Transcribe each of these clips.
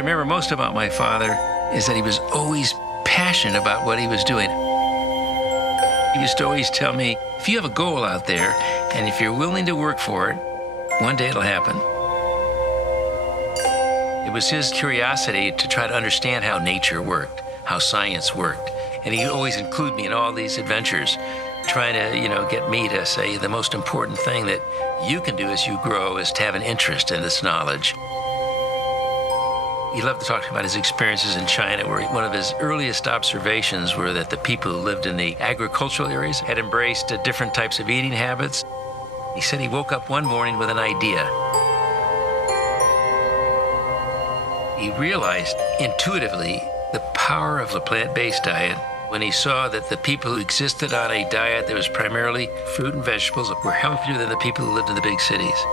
remember most about my father is that he was always passionate about what he was doing. He used to always tell me, if you have a goal out there, and if you're willing to work for it, one day it'll happen. It was his curiosity to try to understand how nature worked, how science worked. And he always included me in all these adventures, trying to, get me to say the most important thing that you can do as you grow is to have an interest in this knowledge. He loved to talk about his experiences in China, where one of his earliest observations were that the people who lived in the agricultural areas had embraced different types of eating habits. He said he woke up one morning with an idea. He realized intuitively the power of the plant-based diet when he saw that the people who existed on a diet that was primarily fruit and vegetables were healthier than the people who lived in the big cities.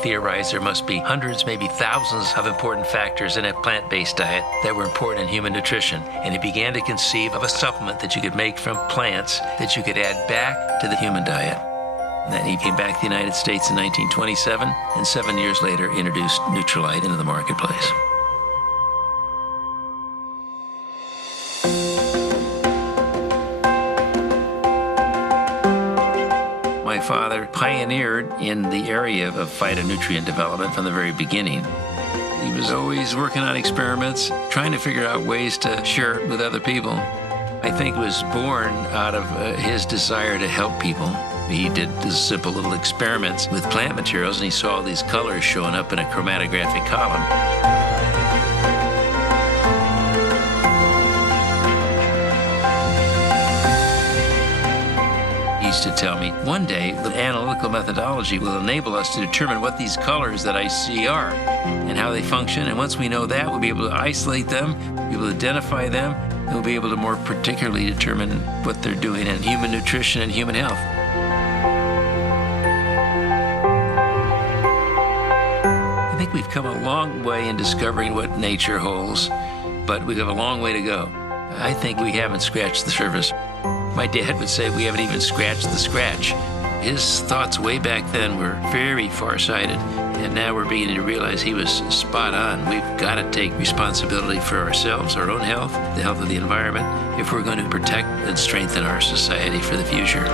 Theorized there must be hundreds, maybe thousands of important factors in a plant-based diet that were important in human nutrition. And he began to conceive of a supplement that you could make from plants that you could add back to the human diet. And then he came back to the United States in 1927, and 7 years later introduced NUTRILITE into the marketplace. My father pioneered in the area of phytonutrient development from the very beginning. He was always working on experiments, trying to figure out ways to share it with other people. I think it was born out of his desire to help people. He did these simple little experiments with plant materials, and he saw these colors showing up in a chromatographic column. Used to tell me, one day the analytical methodology will enable us to determine what these colors that I see are and how they function. And once we know that, we'll be able to isolate them, be able to identify them, and we'll be able to more particularly determine what they're doing in human nutrition and human health. I think we've come a long way in discovering what nature holds, but we have a long way to go. I think we haven't scratched the surface. My dad would say we haven't even scratched the scratch. His thoughts way back then were very far-sighted, and now we're beginning to realize he was spot on. We've got to take responsibility for ourselves, our own health, the health of the environment, if we're going to protect and strengthen our society for the future.